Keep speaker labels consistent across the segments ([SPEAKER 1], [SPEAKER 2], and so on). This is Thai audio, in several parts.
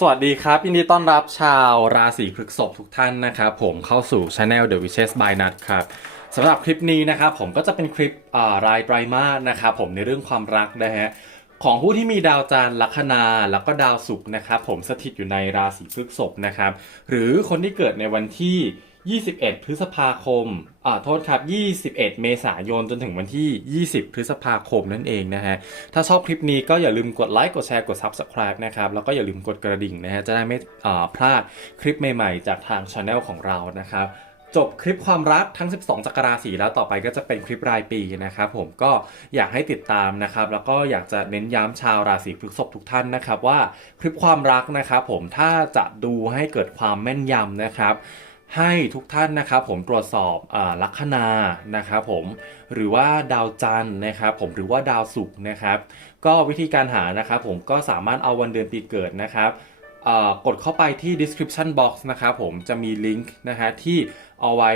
[SPEAKER 1] สวัสดีครับยินดีต้อนรับชาวราศีพฤษภทุกท่านนะครับ ผมเข้าสู่ช anel The Witches by Nut ครับสำหรับคลิปนี้นะครับผมก็จะเป็นคลิปรายไตรมาสนะครับผมในเรื่องความรักนะฮะของผู้ที่มีดาวจันทร์ลัคนาแล้วก็ดาวศุกร์นะครับผมสถิตอยู่ในราศีพฤษภนะครับ หรือคนที่เกิดในวันที่ 21 พฤษภาคม อ่า โทษครับ 21 เมษายน จนถึงวันที่ 20 พฤษภาคมนั่นเองนะฮะ ถ้าชอบคลิปนี้ก็อย่าลืมกดไลค์ กดแชร์ กด Subscribe นะครับ แล้วก็อย่าลืมกดกระดิ่งนะฮะ จะได้ไม่อ่าพลาดคลิปใหม่ๆ จากทางช anel ของเรานะครับ จบคลิปความรักทั้ง 12 จักรราศีแล้วต่อไปก็จะเป็นคลิปรายปีนะครับผม ก็อยากให้ติดตามนะครับ แล้วก็อยากจะเน้นย้ำชาวราศีพฤษภทุกท่านนะครับว่าคลิปความรักนะครับผม ถ้าจะดูให้เกิดความแม่นยำนะครับ ให้ทุกท่านนะครับผมตรวจสอบอลัคนานะครับผมหรือว่าดาวจันทร์นะครับผมหรือว่าดาวศุกร์นะครับ ก็วิธีการหานะครับผมก็สามารถเอาวันเดือนปีเกิดนะครับกดเข้าไปที่ description box นะครับผมจะมีลิงก์นะฮะที่เอาไว้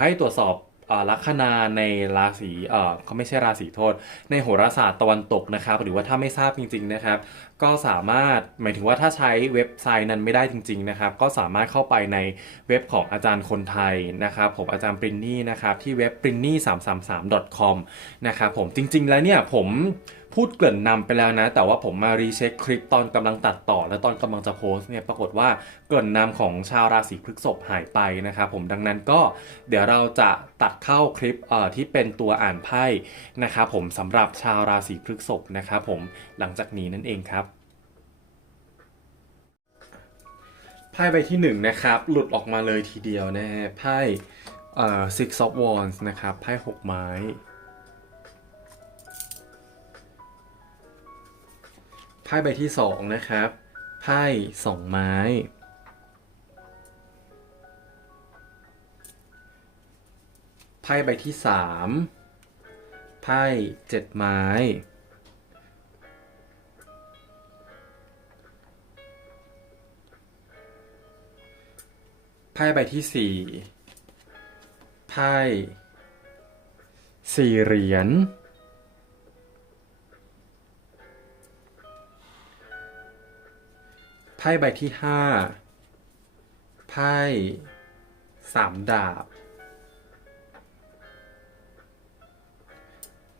[SPEAKER 1] ให้ตรวจสอบอลัคนาในราศีเอ่อเขาไม่ใช่ราศีโทษ ในโหราศาสตร์ตะวันตกนะครับ หรือว่าถ้าไม่ทราบจริง ๆนะครับ ก็สามารถหมายถึงว่าถ้าใช้เว็บไซต์นั้นไม่ได้จริง ๆนะครับ ก็สามารถเข้าไปในเว็บของอาจารย์คนไทยนะครับผมอาจารย์ปรินนี่นะครับที่เว็บ p r i n n y 3 3 3 com นะครับผมจริง ๆ แล้วเนี่ยผม พูดเกริ่นนำไปแล้วนะ แต่ว่าผมมารีเช็คคลิปตอนกำลังตัดต่อ และตอนกำลังจะโพสเนี่ยปรากฏว่าเกริ่นนำของชาวราศีพฤษภหายไปนะครับผมดังนั้นก็เดี๋ยวเราจะตัดเข้าคลิปเอ่อที่เป็นตัวอ่านไพ่นะครับผมสำหรับชาวราศีพฤษภนะครับผมหลังจากนี้นั่นเองครับไพ่ใบที่หนึ่งนะครับหลุดออกมาเลยทีเดียวนะฮะไพ่เอ่อ six of wands นะครับไพ่หกไม้ ไพ่ใบที่สองนะครับ ไพ่สองไม้ ไพ่ใบที่สามไพ่เจ็ดไม้ ไพ่ใบที่สี่ไพ่สี่เหรียญ พ่ใบที่ห้าไพ่สามดาบ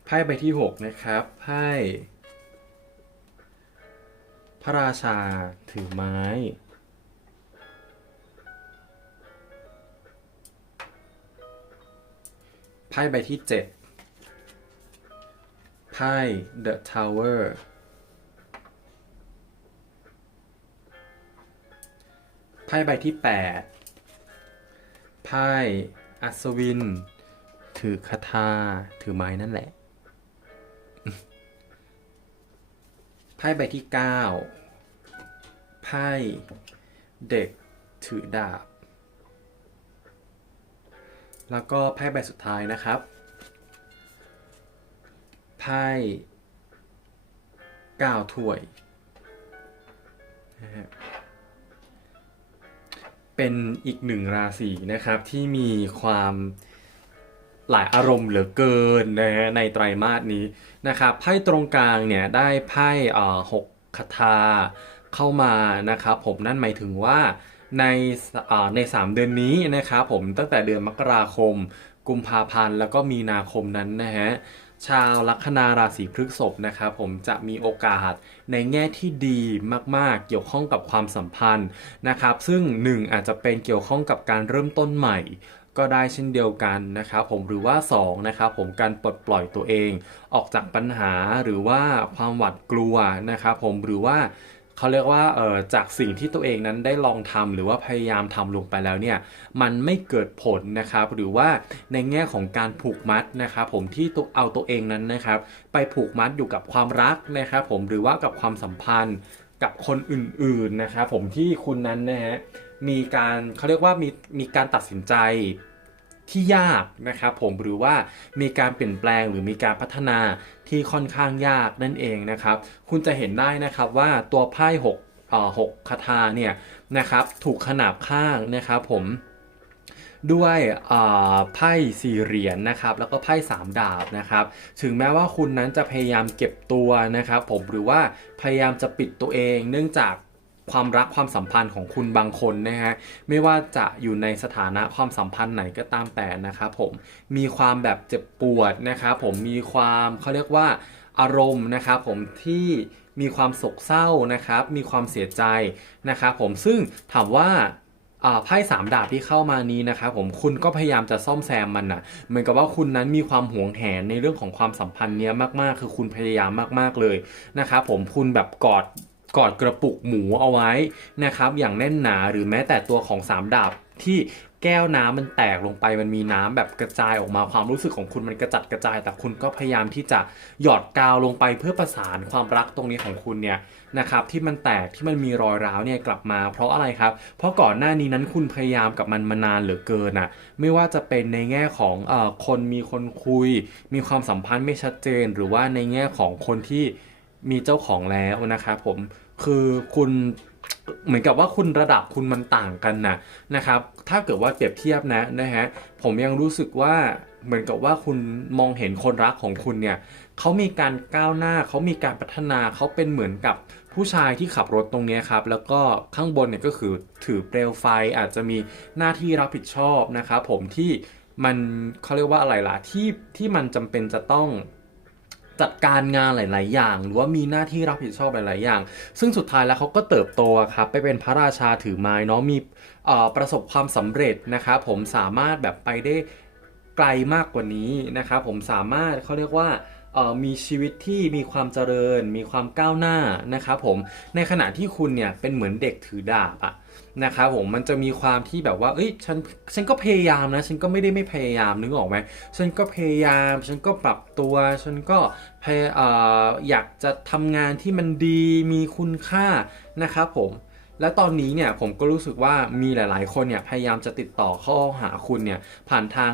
[SPEAKER 1] ไพ่ใบที่หกนะครับ ไพ่ พระราชาถือไม้ ไพ่ใบที่เจ็ดไพ่ The Tower ไพ่ใบที่ 8 ไพ่อัศวิน ถือคาถาถือไม้นั่นแหละ ไพ่ใบที่ 9 ไพ่เด็กถือดาบ แล้วก็ไพ่ใบสุดท้ายนะครับ ไพ่ก้าวถ้วยนะฮะ เป็นอีกหนึ่งราศีนะครับที่มีความหลายอารมณ์เหลือเกินนะฮะในไตรมาสนี้นะครับไพ่ตรงกลางเนี่ยได้ไพ่เอ่อหกคาถาเข้ามานะครับผมนั่นหมายถึงว่าในเอ่อใน 3 เดือนนี้นะครับผมตั้งแต่เดือนมกราคม กุมภาพันธ์แล้วก็มีนาคมนั้นนะฮะ ชาวลัคนาราศีพฤษภนะครับผมจะมีโอกาสในแง่ที่ดีมากๆ เกี่ยวข้องกับความสัมพันธ์นะครับ ซึ่ง1อาจจะเป็นเกี่ยวข้องกับการเริ่มต้นใหม่ก็ได้เช่นเดียวกันนะครับผมหรือว่า2นะครับผมการปลดปล่อยตัวเอง ออกจากปัญหาหรือว่าความหวาดกลัวนะครับผมหรือว่า เขาเรียกว่าเออจากสิ่งที่ตัวเองนั้นได้ลองทำหรือว่าพยายามทำลงไปแล้วเนี่ยมันไม่เกิดผลนะครับหรือว่าในแง่ของการผูกมัดนะครับผมที่ตัวเอาตัวเองนั้นนะครับไปผูกมัดอยู่กับความรักนะครับผมหรือว่ากับความสัมพันธ์กับคนอื่นๆนะครับผมที่คุณนั้นนะฮะมีการเขาเรียกว่ามีมีการตัดสินใจ ที่ยากนะครับผมหรือว่ามีการเปลี่ยนแปลงหรือมีการพัฒนาที่ค่อนข้างยากนั่นเองนะครับ คุณจะเห็นได้นะครับว่าตัวไพ่หกเอ่อหกคาถาเนี่ยนะครับถูกขนาบข้างนะครับผมด้วยไพ่สี่เหรียญนะครับแล้วก็ไพ่สามดาบนะครับถึงแม้ว่าคุณนั้นจะพยายามเก็บตัวนะครับผมหรือว่าพยายามจะปิดตัวเอง เนื่องจาก ความรักความสัมพันธ์ของคุณบางคนนะฮะไม่ว่าจะอยู่ในสถานะความสัมพันธ์ไหนก็ตามแต่นะครับผมมีความแบบเจ็บปวดนะครับผมมีความเขาเรียกว่าอารมณ์นะครับผมที่มีความโศกเศร้านะครับ มีความเสียใจนะครับผมซึ่งถามว่าไพ่สามดาบที่เข้ามานี้นะครับผมคุณก็พยายามจะซ่อมแซมมันนะเหมือนกับว่าคุณนั้นมีความหวงแหนในเรื่องของความสัมพันธ์เนี้ยมากๆ คือคุณพยายามมากๆเลยนะครับผมคุณแบบกอด กอดกระปุกหมูเอาไว้นะครับ อย่างแน่นหนาหรือแม้แต่ตัวของสามดาบที่แก้วน้ำมันแตกลงไปมันมีน้ำแบบกระจายออกมาความรู้สึกของคุณมันกระจัดกระจาย แต่คุณก็พยายามที่จะหยอดกาวลงไปเพื่อประสานความรักตรงนี้ของคุณเนี่ยนะครับที่มันแตกที่มันมีรอยร้าวเนี่ยกลับมา เพราะอะไรครับ เพราะก่อนหน้านี้นั้นคุณพยายามกับมันมานานเหลือเกินอะไม่ว่าจะเป็นในแง่ของเออคนมีคนคุย มีความสัมพันธ์ไม่ชัดเจน หรือว่าในแง่ของคนที่ มีเจ้าของแล้วนะครับผมคือคุณเหมือนกับว่าคุณระดับคุณมันต่างกันนะนะครับ ถ้าเกิดว่าเปรียบเทียบนะนะฮะผมยังรู้สึกว่าเหมือนกับว่าคุณมองเห็นคนรักของคุณเนี่ยเขามีการก้าวหน้าเขามีการพัฒนาเขาเป็นเหมือนกับผู้ชายที่ขับรถตรงนี้ครับ แล้วก็ข้างบนเนี่ยก็คือถือเปลวไฟอาจจะมีหน้าที่รับผิดชอบนะครับผมที่มันเขาเรียกว่าอะไรล่ะที่ที่มันจำเป็นจะต้อง จัดการงานหลาย ๆ อย่าง หรือว่ามีหน้าที่รับผิดชอบหลาย ๆ อย่าง ซึ่งสุดท้ายแล้วเขาก็เติบโตครับไปเป็นพระราชาถือไม้เนาะมีประสบความสำเร็จนะครับผมสามารถแบบไปได้ไกลมากกว่านี้นะครับผมสามารถเขาเรียกว่า มีชีวิตที่มีความเจริญ มีความก้าวหน้านะครับผมในขณะที่คุณเนี่ยเป็นเหมือนเด็กถือดาบอะนะครับผมมันจะมีความที่แบบว่าเอ้ยฉันฉันก็พยายามนะ ฉันก็ไม่ได้ไม่พยายามนึกออกไหมฉันก็พยายาม ฉันก็ปรับตัว ฉันก็พยเอ่ออยากจะทำงานที่มันดีมีคุณค่านะครับผม และตอนนี้เนี่ยผมก็รู้สึกว่ามีหลาย ๆ คนเนี่ยพยายามจะติดต่อเข้าหาคุณเนี่ยผ่านทาง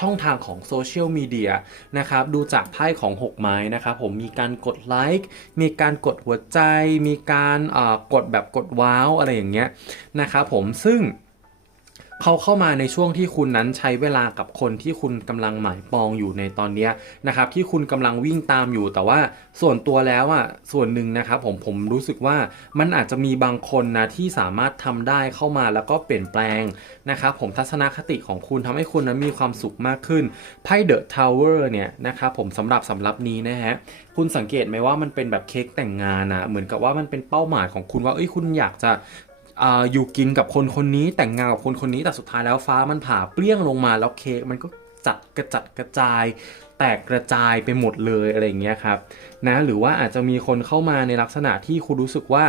[SPEAKER 1] ช่องทางของโซเชียลมีเดียนะครับดูจากไพ่ของ 6 ไม้นะครับผมมีการกดไลค์มีการกดหัวใจ มีการกดแบบกดว้าวอะไรอย่างเงี้ยนะครับผมซึ่ง เขาเข้ามาในช่วงที่คุณนั้นใช้เวลากับคนที่คุณกำลังหมายปองอยู่ในตอนนี้นะครับที่คุณกำลังวิ่งตามอยู่ แต่ว่าส่วนตัวแล้วอะส่วนหนึ่งนะครับผมผมรู้สึกว่ามันอาจจะมีบางคนนะที่สามารถทำได้เข้ามาแล้วก็เปลี่ยนแปลงนะครับผมทัศนคติของคุณทำให้คุณนั้นมีความสุขมากขึ้นไพ่เดอะทาวเวอร์เนี่ยนะครับผมสำหรับสำหรับนี้นะฮะคุณสังเกตไหมว่ามันเป็นแบบเค้กแต่งงานอะเหมือนกับว่ามันเป็นเป้าหมายของคุณว่าเอ้ยคุณอยากจะ อยู่กินกับคนคนนี้แต่งงานกับคนคนนี้แต่สุดท้ายแล้วฟ้ามันผ่าเปรี้ยงลงมาแล้วเค้กมันก็จัดกระจัดกระจาย แตกกระจายไปหมดเลยอะไรอย่างเงี้ยครับนะหรือว่าอาจจะมีคนเข้ามาในลักษณะที่คุณรู้สึกว่า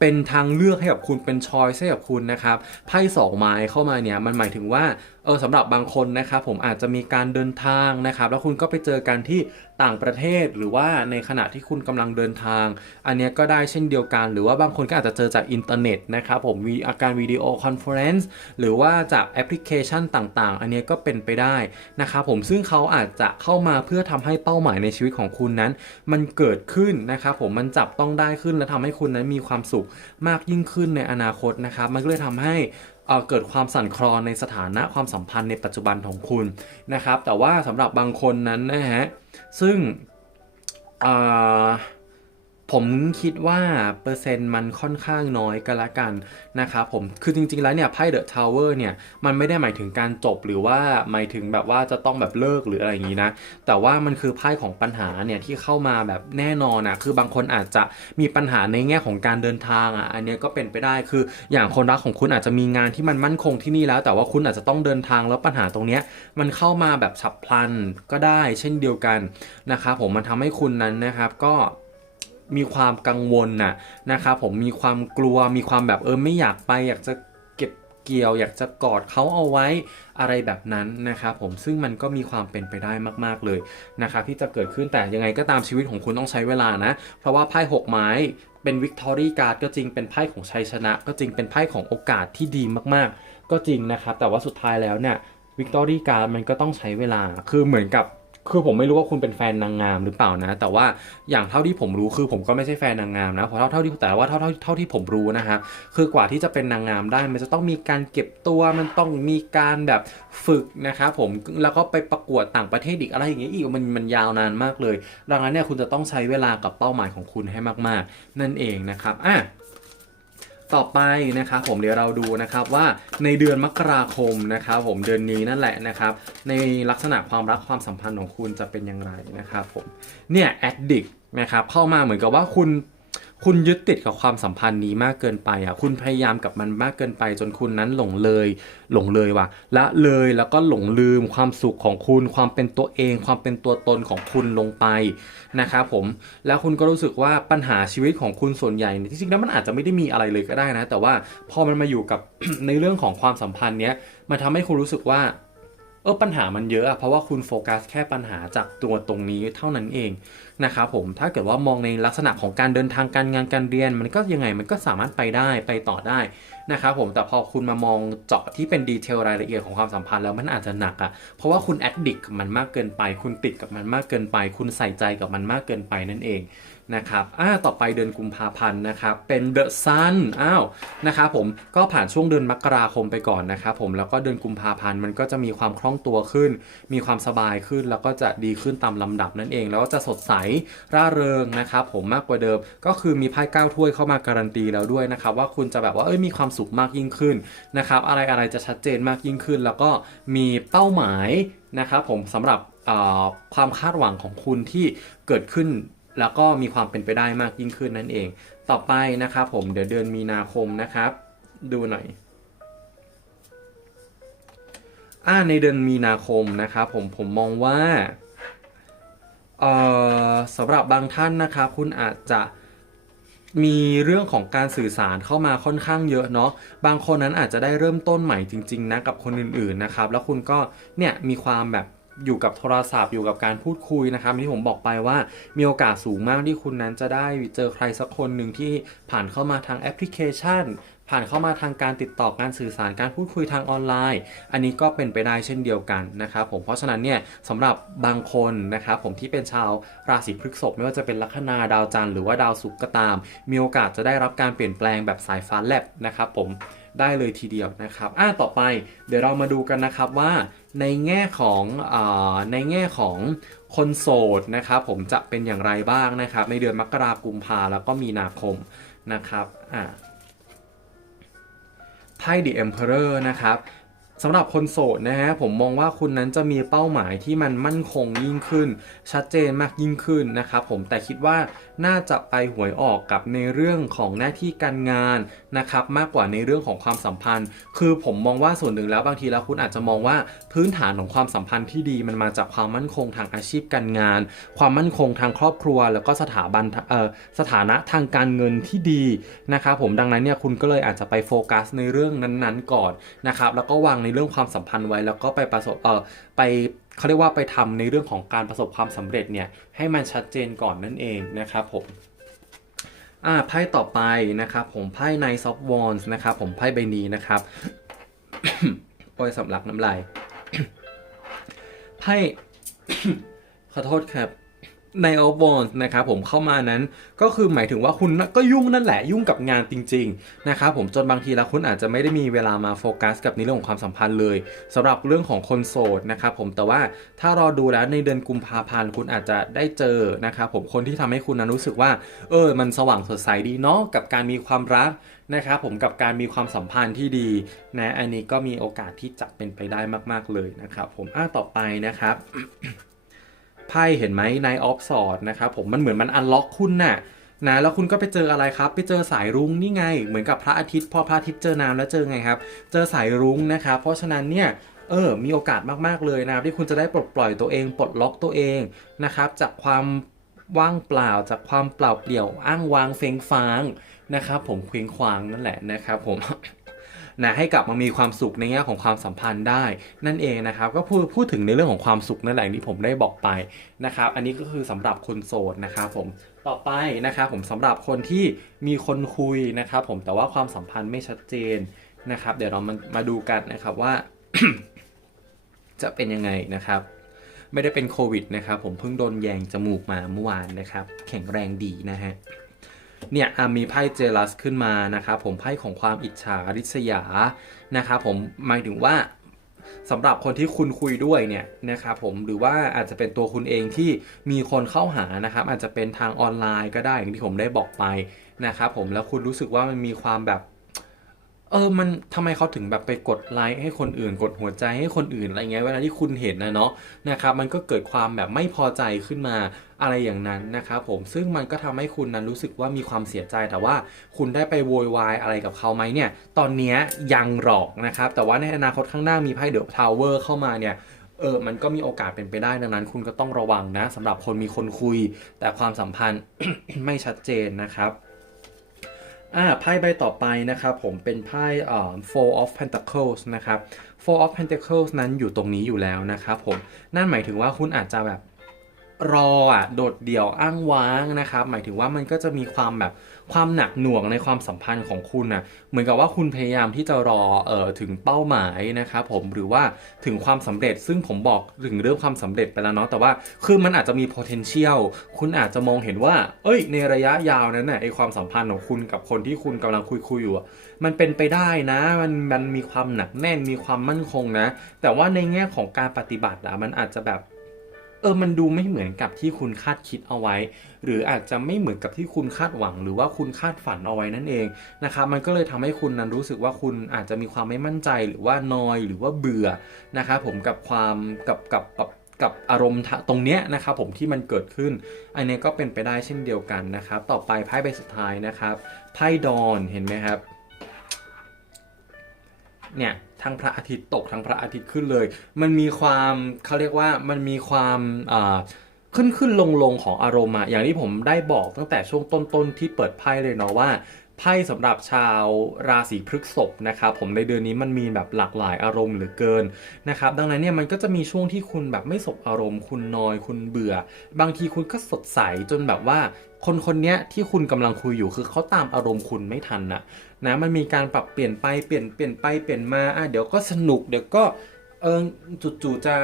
[SPEAKER 1] เป็นทางเลือกให้กับคุณเป็นชอยให้กับคุณนะครับไพ่สองไม้เข้ามาเนี่ยมันหมายถึงว่า เออสำหรับบางคนนะครับผมอาจจะมีการเดินทางนะครับ แล้วคุณก็ไปเจอกันที่ต่างประเทศหรือว่าในขณะที่คุณกำลังเดินทาง อันเนี้ยก็ได้เช่นเดียวกัน หรือว่าบางคนก็อาจจะเจอจากอินเทอร์เน็ตนะครับผมมีอาการวิดีโอคอนเฟอเรนซ์หรือว่าจากแอปพลิเคชันต่างๆ อันเนี้ยก็เป็นไปได้นะครับผมซึ่งเขาอาจจะเข้ามาเพื่อทำให้เป้าหมายในชีวิตของคุณนั้น มันเกิดขึ้นนะครับผมมันจับต้องได้ขึ้นและทำให้คุณนั้นมีความสุขมากยิ่งขึ้นในอนาคตนะครับมันก็เลยทำให้ เเกิดความสั่นคลอนในสถานะความสัมพันธ์ในปัจจุบันของคุณนะครับ แต่ว่าสำหรับบางคนนั้นนะฮะซึ่งอ ผมคิดว่าเปอร์เซ็นต์มันค่อนข้างน้อยกันละกันนะครับผมคือจริงๆแล้วเนี่ยไพ่เดอะทาวเวอร์เนี่ยมันไม่ได้หมายถึงการจบหรือว่าหมายถึงแบบว่าจะต้องแบบเลิกหรืออะไรอย่างนี้นะ แต่ว่ามันคือไพ่ของปัญหาเนี่ยที่เข้ามาแบบแน่นอนอะคือบางคนอาจจะมีปัญหาในแง่ของการเดินทางอะอันเนี้ยก็เป็นไปได้คืออย่างคนรักของคุณอาจจะมีงานที่มันมั่นคงที่นี่แล้ว แต่ว่าคุณอาจจะต้องเดินทางแล้วปัญหาตรงเนี้ยมันเข้ามาแบบฉับพลันก็ได้ เช่นเดียวกันนะครับผมมันทำให้คุณนั้นนะครับก็ มีความกังวลน่ะนะครับผมมีความกลัวมีความแบบเออไม่อยากไปอยากจะเก็บเกี่ยว อยากจะกอดเขาเอาไว้อะไรแบบนั้นนะครับผมซึ่งมันก็มีความเป็นไปได้มาก ๆ เลยนะครับที่จะเกิดขึ้นแต่ยังไงก็ตามชีวิตของคุณต้องใช้เวลานะ เพราะว่าไพ่หกไม้เป็นวิกตอรี่การ์ดก็จริงเป็นไพ่ของชัยชนะ ก็จริงเป็นไพ่ของโอกาสที่ดีมากๆ ก็จริงนะครับแต่ว่าสุดท้ายแล้วเนี่ยวิกตอรี่การ์ดมันก็ต้องใช้เวลาคือเหมือนกับ คือผมไม่รู้ว่าคุณเป็นแฟนนางงามหรือเปล่านะ แต่ว่าอย่างเท่าที่ผมรู้คือผมก็ไม่ใช่แฟนนางงามนะเพราะเท่าเท่าที่แต่ว่าเท่าเท่าเท่าที่ผมรู้นะครับคือกว่าที่จะเป็นนางงามได้มันจะต้องมีการเก็บตัวมันต้องมีการแบบฝึกนะครับผมแล้วก็ไปประกวดต่างประเทศอีกอะไรอย่างเงี้ยอีกมันมันยาวนานมากเลย ดังนั้นเนี่ยคุณจะต้องใช้เวลากับเป้าหมายของคุณให้มากๆ นั่นเองนะครับอะ ต่อไปนะครับผมเดี๋ยวเราดูนะครับว่าในเดือนมกราคมนะครับผมเดือนนี้นั่นแหละนะครับ ในลักษณะความรักความสัมพันธ์ของคุณจะเป็นอย่างไรนะครับผมเนี่ยแอดดิกนะครับเข้ามาเหมือนกับว่าคุณ คุณยึดติดกับความสัมพันธ์นี้มากเกินไปอะคุณพยายามกับมันมากเกินไป จนคุณนั้นหลงเลย หลงเลยว่ะละเลยแล้วก็หลงลืมความสุขของคุณ ความเป็นตัวเอง ความเป็นตัวตนของคุณลงไปนะครับผมแล้วคุณก็รู้สึกว่าปัญหาชีวิตของคุณส่วนใหญ่ที่จริงๆแล้วมันอาจจะไม่ได้มีอะไรเลยก็ได้นะ แต่ว่าพอมันมาอยู่กับในเรื่องของความสัมพันธ์เนี้ยมันทำให้คุณรู้สึกว่า เออปัญหามันเยอะอะเพราะว่าคุณโฟกัสแค่ปัญหาจากตัวตรงนี้เท่านั้นเองนะครับผมถ้าเกิดว่ามองในลักษณะของการเดินทางการงานการเรียน มันก็ยังไงมันก็สามารถไปได้ไปต่อได้นะครับผมแต่พอคุณมามองเจาะที่เป็นดีเทลรายละเอียดของความสัมพันธ์แล้วมันอาจจะหนักอะเพราะว่าคุณแอดดิกกับมันมากเกินไป คุณติดกับมันมากเกินไป คุณใส่ใจกับมันมากเกินไปนั่นเอง นะครับอ่าต่อไปเดือนกุมภาพันธ์นะครับเป็นเดอะซันอ้าวนะครับผมก็ผ่านช่วงเดือนมกราคมไปก่อนนะครับผมแล้วก็เดือนกุมภาพันธ์มันก็จะมีความคล่องตัวขึ้น มีความสบายขึ้นแล้วก็จะดีขึ้นตามลำดับนั่นเอง แล้วก็จะสดใสร่าเริงนะครับผมมากกว่าเดิม ก็คือมีไพ่ก้าถ้วยเข้ามาการันตีแล้วด้วยนะครับว่าคุณจะแบบว่าเอ้ยมีความสุขมากยิ่งขึ้นนะครับอะไรอะไรจะชัดเจนมากยิ่งขึ้น แล้วก็มีเป้าหมายนะครับผมสำหรับความคาดหวังของคุณที่เกิดขึ้น แล้วก็มีความเป็นไปได้มากยิ่งขึ้นนั่นเอง ต่อไปนะครับผมเดี๋ยวเดือนมีนาคมนะครับ ดูหน่อยอ่าในเดือนมีนาคมนะครับผมผมมองว่าเอ่อสำหรับบางท่านนะครับคุณอาจจะมีเรื่องของการสื่อสารเข้ามาค่อนข้างเยอะเนาะบางคนนั้นอาจจะได้เริ่มต้นใหม่จริง ๆ นะกับคนอื่นๆนะครับ แล้วคุณก็เนี่ยมีความแบบ อยู่กับโทรศัพท์อยู่กับการพูดคุยนะครับที่ผมบอกไปว่ามีโอกาสสูงมากที่คุณนั้นจะได้เจอใครสักคนหนึ่งที่ผ่านเข้ามาทางแอปพลิเคชัน ผ่านเข้ามาทางการติดต่อการสื่อสารการพูดคุยทางออนไลน์ อันนี้ก็เป็นไปได้เช่นเดียวกันนะครับผมเพราะฉะนั้นเนี่ยสำหรับบางคนนะครับผมที่เป็นชาวราศีพฤษภไม่ว่าจะเป็นลัคนาดาวจันทร์หรือว่าดาวศุกร์ก็ตาม มีโอกาสจะได้รับการเปลี่ยนแปลงแบบสายฟ้าแลบนะครับผม ได้เลยทีเดียวนะครับอ่าต่อไปเดี๋ยวเรามาดูกันนะครับว่าในแง่ของอาในแง่ของคนโสดนะครับผมจะเป็นอย่างไรบ้างนะครับในเดือนมกราคมกุมภาแล้วก็มีนาคมนะครับอ่าไพ่ The Emperor นะครับสำหรับคนโสดนะฮะผมมองว่าคุณนั้นจะมีเป้าหมายที่มันมั่นคงยิ่งขึ้น ชัดเจนมากยิ่งขึ้นนะครับผมแต่คิดว่าน่าจะไปหวยออกกับในเรื่องของหน้าที่การงานนะครับมากกว่าในเรื่องของความสัมพันธ์ คือผมมองว่าส่วนหนึ่งแล้วบางทีแล้วคุณอาจจะมองว่าพื้นฐานของความสัมพันธ์ที่ดีมันมาจากความมั่นคงทางอาชีพการงาน ความมั่นคงทางครอบครัว แล้วก็สถาบันเอ่อสถานะทางการเงินที่ดีนะครับผมดังนั้นเนี่ยคุณก็เลยอาจจะไปโฟกัสในเรื่องนั้นๆ ก่อนนะครับแล้วก็วางในเรื่องความสัมพันธ์ไว้แล้วก็ไปประสบเอ่อไป เขาเรียกว่าไปทำในเรื่องของการประสบความสำเร็จเนี่ยให้มันชัดเจนก่อนนั่นเองนะครับผมอ่าไพ่ต่อไปนะครับผมไพ่ในซอฟวอนส์นะครับผมไพ่ใบนี้นะครับปอยสำลักน้ำลายไพ่ขอโทษครับ ใน of Wands นะครับผมเข้ามานั้นก็คือหมายถึงว่าคุณก็ยุ่งนั่นแหละยุ่งกับงานจริงๆนะครับผมจนบางทีแล้วคุณอาจจะไม่ได้มีเวลามาโฟกัส กับในเรื่องของความสัมพันธ์เลยสำหรับเรื่องของคนโสดนะครับผมแต่ว่าถ้ารอดูแล้วในเดือนกุมภาพันธ์คุณอาจจะได้เจอนะครับผมคนที่ทำให้คุณนั้นรู้สึกว่า เออ มันสว่างสดใสดีเนาะกับการมีความรักนะครับผมกับการมีความสัมพันธ์ที่ดีนะอันนี้ก็มีโอกาสที่จะเป็นไปได้มาก ๆเลยนะครับผมอ่าต่อไปนะครับ ไพ่เห็นไหมในออฟสอดนะครับผมมันเหมือนมันอันล็อกคุณน่ะนะแล้วคุณก็ไปเจออะไรครับ ไปเจอสายรุ้งนี่ไง เหมือนกับพระอาทิตย์พอพระอาทิตย์เจอน้ำแล้วเจอไงครับ เจอสายรุ้งนะครับ เพราะฉะนั้นเนี่ยเออ มีโอกาสมาก ๆ เลยนะครับ ที่คุณจะได้ปลดปล่อยตัวเอง ปลดล็อกตัวเองนะครับ จากความว่างเปล่า จากความเปล่าเปลี่ยว อ้างวางเฟงฟางนะครับ ผมเคว้งคว้างนั่นแหละนะครับผม นะให้กลับมามีความสุขในแง่ของความสัมพันธ์ได้ นั่นเองนะครับก็พูดพูดถึงในเรื่องของความสุขนั่นแหละที่ผมได้บอกไปนะครับอันนี้ก็คือสำหรับคนโสดนะครับผมต่อไปนะครับผมสำหรับคนที่มีคนคุยนะครับผมแต่ว่าความสัมพันธ์ไม่ชัดเจนนะครับ เดี๋ยวเรามามาดูกันนะครับว่า จะเป็นยังไงนะครับไม่ได้เป็นโควิดนะครับผมเพิ่งโดนแยงจมูกมาเมื่อวานนะครับ แข็งแรงดีนะฮะ เนี่ยมีไพ่เจลัสขึ้นมานะครับผมไพ่ของความอิจฉาริษยานะครับผมหมายถึงว่าสำหรับคนที่คุณคุยด้วยเนี่ยนะครับผมหรือว่าอาจจะเป็นตัวคุณเองที่มีคนเข้าหานะครับอาจจะเป็นทางออนไลน์ก็ได้อย่างที่ผมได้บอกไปนะครับผมแล้วคุณรู้สึกว่ามันมีความแบบ เออ มันทำไมเขาถึงแบบไปกดไลค์ให้คนอื่น กดหัวใจให้คนอื่นอะไรเงี้ย เวลาที่คุณเห็นนะเนาะ นะครับ มันก็เกิดความแบบไม่พอใจขึ้นมาอะไรอย่างนั้นนะครับผม ซึ่งมันก็ทำให้คุณนั้นรู้สึกว่ามีความเสียใจ แต่ว่าคุณได้ไปโวยวายอะไรกับเขาไหมเนี่ย ตอนเนี้ยยังหรอกนะครับ แต่ว่าในอนาคตข้างหน้ามีไพ่เดอะทาวเวอร์เข้ามาเนี่ยเออ มันก็มีโอกาสเป็นไปได้ดังนั้น คุณก็ต้องระวังนะสำหรับคนมีคนคุย แต่ความสัมพันธ์ไม่ชัดเจนนะครับ อ่าไพ่ใบต่อไปนะครับผมเป็นไพ่เอ่อ Four of Pentacles นะครับ Four of Pentacles นั้นอยู่ตรงนี้อยู่แล้วนะครับผมนั่นหมายถึงว่าคุณอาจจะแบบ รออะโดดเดี่ยวอ้างว้างนะครับ หมายถึงว่ามันก็จะมีความแบบความหนักหน่วงในความสัมพันธ์ของคุณอะเหมือนกับว่าคุณพยายามที่จะรอเอ่อถึงเป้าหมายนะครับผมหรือว่าถึงความสำเร็จ ซึ่งผมบอกถึงเรื่องความสำเร็จไปแล้วเนาะแต่ว่าคือมันอาจจะมี potential คุณอาจจะมองเห็นว่า เอ้ย ในระยะยาวนั้นน่ะไอความสัมพันธ์ของคุณกับคนที่คุณกำลังคุยคุยอยู่มันเป็นไปได้นะมันมันมีความหนักแน่นมีความมั่นคงนะ แต่ว่าในแง่ของการปฏิบัติอะมันอาจจะแบบ เออมันดูไม่เหมือนกับที่คุณคาดคิดเอาไว้ หรืออาจจะไม่เหมือนกับที่คุณคาดหวัง หรือว่าคุณคาดฝันเอาไว้นั่นเองนะครับมันก็เลยทำให้คุณนั้นรู้สึกว่าคุณอาจจะมีความไม่มั่นใจหรือว่านอยหรือว่าเบื่อนะครับผมกับความกับกับกับกับอารมณ์ตรงเนี้ยนะครับผมที่มันเกิดขึ้น อันนี้ก็เป็นไปได้เช่นเดียวกันนะครับ ต่อไปไพ่ใบสุดท้ายนะครับไพ่ดอนเห็นไหมครับเนี่ย ทั้งพระอาทิตย์ตกทั้งพระอาทิตย์ขึ้นเลย มันมีความเขาเรียกว่ามันมีความขึ้นขึ้นลงลงของอารมณ์อะอย่างที่ผมได้บอกตั้งแต่ช่วงต้นๆที่เปิดไพ่เลยเนาะว่าไพ่สำหรับชาวราศีพฤษภนะครับผมในเดือนนี้มันมีแบบหลากหลายอารมณ์เหลือเกินนะครับดังนั้นเนี่ยมันก็จะมีช่วงที่คุณแบบไม่สบอารมณ์ คุณนอยคุณเบื่อ บางทีคุณก็สดใสจนแบบว่า คนคนเนี้ยที่คุณกำลังคุยอยู่คือเขาตามอารมณ์คุณไม่ทันนะ นะมันมีการปรับเปลี่ยนไปเปลี่ยนเปลี่ยนไปเปลี่ยนมาอะเดี๋ยวก็สนุกเดี๋ยวก็เออจู่ๆจะ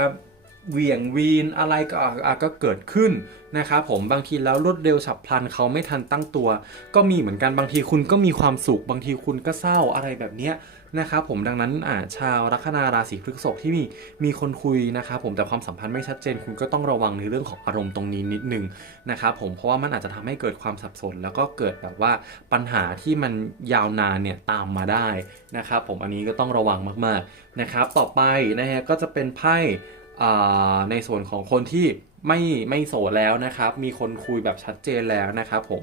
[SPEAKER 1] เหวี่ยงวีนอะไรก็อะอะก็เกิดขึ้นนะครับผมบางทีแล้วรวดเร็วฉับพลันเขาไม่ทันตั้งตัว ก็มีเหมือนกันบางทีคุณก็มีความสุขบางทีคุณก็เศร้าอะไรแบบเนี้ย นะครับผมดังนั้นอ่าชาวลัคนาราศีพฤษภที่มีมีคนคุยนะครับผมแต่ความสัมพันธ์ไม่ชัดเจน คุณก็ต้องระวังในเรื่องของอารมณ์ตรงนี้นิดนึงนะครับผมเพราะว่ามันอาจจะทำให้เกิดความสับสน แล้วก็เกิดแบบว่าปัญหาที่มันยาวนานเนี่ยตามมาได้นะครับผมอันนี้ก็ต้องระวังมากๆนะครับต่อไปนะฮะก็จะเป็นไพ่ในส่วนของคนที่ไม่ไม่โสดแล้วนะครับ มีคนคุยแบบชัดเจนแล้วนะครับผม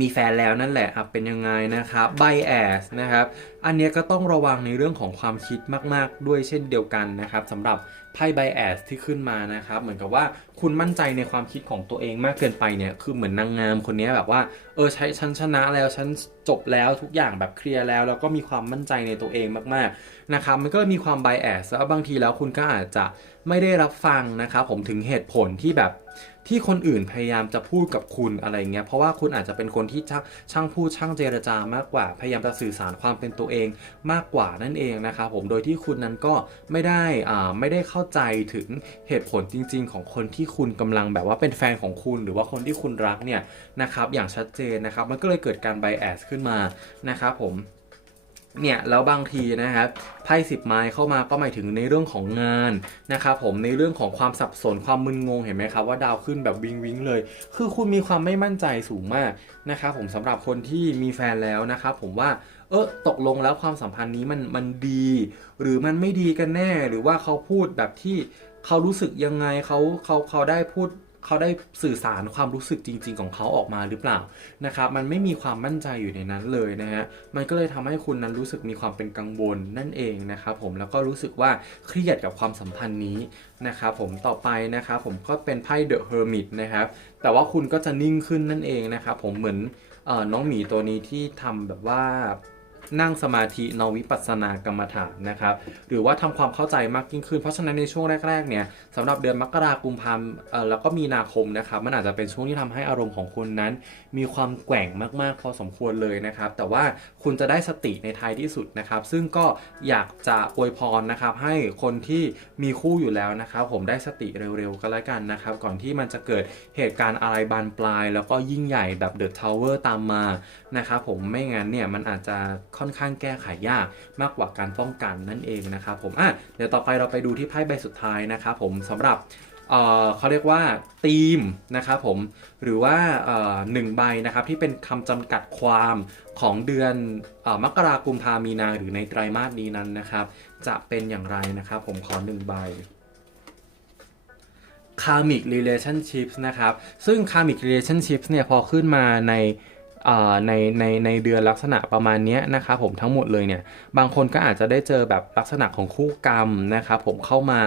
[SPEAKER 1] มีแฟนแล้วนั่นแหละอะเป็นยังไงนะครับไบแอสนะครับ อันนี้ก็ต้องระวังในเรื่องของความคิดมาก ๆ ด้วยเช่นเดียวกันนะครับสำหรับไพ่ไบแอสที่ขึ้นมานะครับ เหมือนกับว่าคุณมั่นใจในความคิดของตัวเองมากเกินไปเนี่ยคือเหมือนนางงามคนนี้แบบว่า เออใช้ฉันชนะแล้วฉันจบแล้วทุกอย่างแบบเคลียร์แล้ว แล้วก็มีความมั่นใจในตัวเองมากๆนะครับมันก็มีความไบแอสแล้วบางทีแล้วคุณก็อาจจะไม่ได้รับฟังนะครับผมถึงเหตุผลที่แบบ ที่คนอื่นพยายามจะพูดกับคุณอะไรเงี้ยเพราะว่าคุณอาจจะเป็นคนที่ช่างช่างพูดช่างเจรจามากกว่า พยายามจะสื่อสารความเป็นตัวเองมากกว่านั่นเองนะครับผมโดยที่คุณนั้นก็ไม่ได้อ่าไม่ได้เข้าใจถึงเหตุผลจริง ๆ ของคนที่คุณกำลังแบบว่าเป็นแฟนของคุณ หรือว่าคนที่คุณรักเนี่ยนะครับอย่างชัดเจนนะครับมันก็เลยเกิดการไบแอสขึ้นมานะครับผม เนี่ยแล้วบางทีนะครับไพ่สิบไม้เข้ามาก็หมายถึงในเรื่องของงานนะครับผมในเรื่องของความสับสนความมึนงงเห็นไหมครับว่าดาวขึ้นแบบวิงวิงเลย คือคุณมีความไม่มั่นใจสูงมากนะครับผมสำหรับคนที่มีแฟนแล้วนะครับผมว่าเออตกลงแล้วความสัมพันธ์นี้มันมันดี หรือมันไม่ดีกันแน่ หรือว่าเขาพูดแบบที่เขารู้สึกยังไงเขาเขาเขาได้พูด เขาได้สื่อสารความรู้สึกจริง ๆ ของเขาออกมาหรือเปล่านะครับ มันไม่มีความมั่นใจอยู่ในนั้นเลยนะฮะ มันก็เลยทำให้คุณนั้นรู้สึกมีความเป็นกังวลนั่นเองนะครับผม แล้วก็รู้สึกว่าเครียดกับความสัมพันธ์นี้นะครับผม ต่อไปนะครับผมก็เป็นไพ่เดอะเฮอร์มิตนะครับ แต่ว่าคุณก็จะนิ่งขึ้นนั่นเองนะครับผม เหมือนออน้องหมีตัวนี้ที่ทำแบบว่า นั่งสมาธินวิปัสสนากรรมฐานนะครับหรือว่าทำความเข้าใจมากยิ่งขึ้น เพราะฉะนั้นในช่วงแรกๆเนี่ยสำหรับเดือนมกราคมพามเอ่อแล้วก็มีนาคมนะครับมันอาจจะเป็นช่วงที่ทำให้อารมณ์ของคุณนั้น มีความแกว่งมากๆ พอสมควรเลยนะครับ แต่ว่าคุณจะได้สติในท้ายที่สุดนะครับ ซึ่งก็อยากจะอวยพรนะครับ ให้คนที่มีคู่อยู่แล้วนะครับ ผมได้สติเร็วๆก็แล้วกันนะครับ ก่อนที่มันจะเกิดเหตุการณ์อะไรบานปลาย แล้วก็ยิ่งใหญ่แบบเดอะทาวเวอร์ตามมานะครับผมไม่งั้นเนี่ยมันอาจจะค่อนข้างแก้ไขยากมากกว่าการป้องกันนั่นเองนะครับ ผมอะเดี๋ยวต่อไปเราไปดูที่ไพ่ใบสุดท้ายนะครับผมสำหรับ เขาเรียกว่าธีมนะครับผมหรือว่าหนึ่งใบนะครับที่เป็นคำจำกัดความของเดือนอมกราคมกุมภามีนาหรือในไตรมาสนี้นั้นนะครับ จะเป็นอย่างไรนะครับ ผมขอหนึ่งใบ karmic relationships นะครับ ซึ่ง karmic relationships เนี่ยพอขึ้นมาในในในในเดือนลักษณะประมาณนี้นะครับผมทั้งหมดเลยเนี่ย บางคนก็อาจจะได้เจอแบบลักษณะของคู่กรรมนะครับผมเข้ามา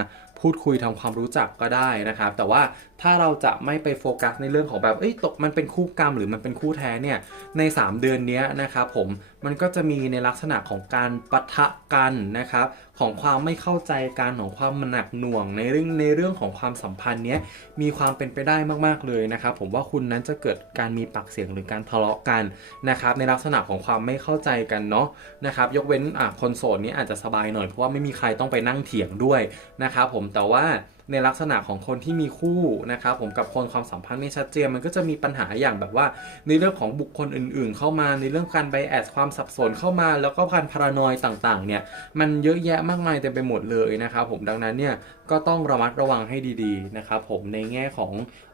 [SPEAKER 1] พูดคุยทำความรู้จักก็ได้นะครับ แต่ว่าถ้าเราจะไม่ไปโฟกัสในเรื่องของแบบเอ้ยตกมันเป็นคู่กรรมหรือมันเป็นคู่แท้เนี่ยใน 3 เดือนนี้นะครับผมมันก็จะมีในลักษณะของการปะทะกันนะครับของความไม่เข้าใจกันของความหนักหน่วงในเรื่องในเรื่องของความสัมพันธ์เนี้ยมีความเป็นไปได้มากๆเลยนะครับผมว่าคุณนั้นจะเกิดการมีปากเสียงหรือการทะเลาะกันนะครับในลักษณะของความไม่เข้าใจกันเนาะนะครับยกเว้นอะคนโสดนี้อาจจะสบายหน่อยเพราะว่าไม่มีใครต้องไปนั่งเถียงด้วยนะครับผมแต่ว่าในลักษณะของคนที่มีคู่นะครับผมกับคนความสัมพันธ์ไม่ชัดเจนมันก็จะมีปัญหาอย่างแบบว่า ในเรื่องของบุคคลอื่น ๆ เข้ามาในเรื่องการไบแอสความสับสนเข้ามา แล้วก็การพารานอยต่างๆเนี่ยมันเยอะแยะมากมายเต็มไปหมดเลยนะครับผมดังนั้นเนี่ยก็ต้องระมัดระวังให้ดีๆนะครับผมในแง่ของ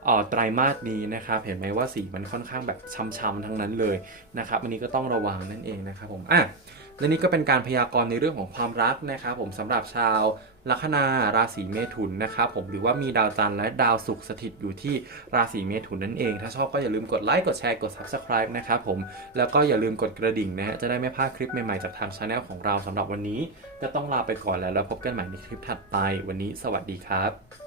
[SPEAKER 1] ออไตรมาสนี้นะครับเห็นไหมว่าสีมันค่อนข้างแบบช้ำๆทั้งนั้นเลยนะครับอันนี้ก็ต้องระวังนั่นเองนะครับผมอะ และนี่ก็เป็นการพยากรณ์ในเรื่องของความรักนะครับผมสำหรับชาวลัคนาราศีเมถุนนะครับผมหรือว่ามีดาวจันทร์และดาวศุกร์สถิตอยู่ที่ราศีเมถุนนั่นเอง ถ้าชอบก็อย่าลืมกดไลค์กดแชร์กด Subscribe นะครับผมแล้วก็อย่าลืมกดกระดิ่งนะฮะจะได้ไม่พลาดคลิปใหม่ๆจากทางช anel ของเราสำหรับวันนี้ ก็ต้องลาไปก่อนแล้วแล้วพบกันใหม่ในคลิปถัดไป วันนี้สวัสดีครับ